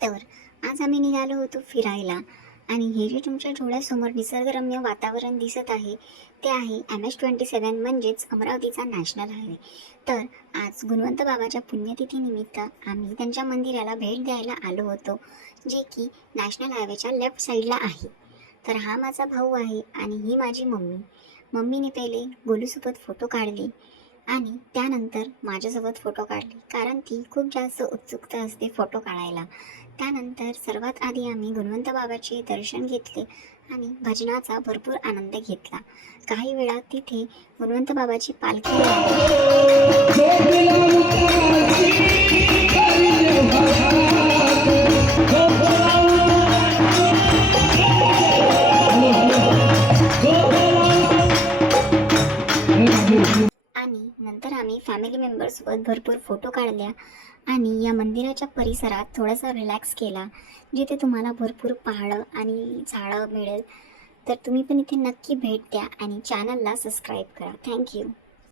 तर आज आम्ही निघालो होतो फिरायला आणि हे जे तुमच्या डोळ्यासमोर निसर्गरम्य वातावरण दिसत आहे ते आहे MS-27 म्हणजेच अमरावतीचा नॅशनल हायवे. तर आज गुणवंत बाबाच्या पुण्यतिथीनिमित्त आम्ही त्यांच्या मंदिराला भेट द्यायला आलो होतो, जे की नॅशनल हायवेच्या लेफ्ट साईडला आहे. तर हा माझा भाऊ आहे आणि ही माझी मम्मी. मम्मीने पहिले गोलूसोबत फोटो काढले आणि त्यानंतर माझ्यासोबत फोटो काढले, कारण ती खूप जास्त उत्सुकता असते फोटो काढायला. त्यानंतर सर्वात आधी आम्ही गुणवंत बाबाचे दर्शन घेतले आणि भजनाचा भरपूर आनंद घेतला. काही वेळात तिथे गुणवंत बाबाची पालखी आणि नंतर आम्ही फॅमिली मेंबर्ससोबत भरपूर फोटो काढल्या आणि या मंदिराच्या परिसरात थोडासा रिलॅक्स केला, जिथे तुम्हाला भरपूर पहाडं आणि झाडं मिळेल. तर तुम्ही पण इथे नक्की भेट द्या आणि चॅनलला सबस्क्राईब करा. थँक्यू.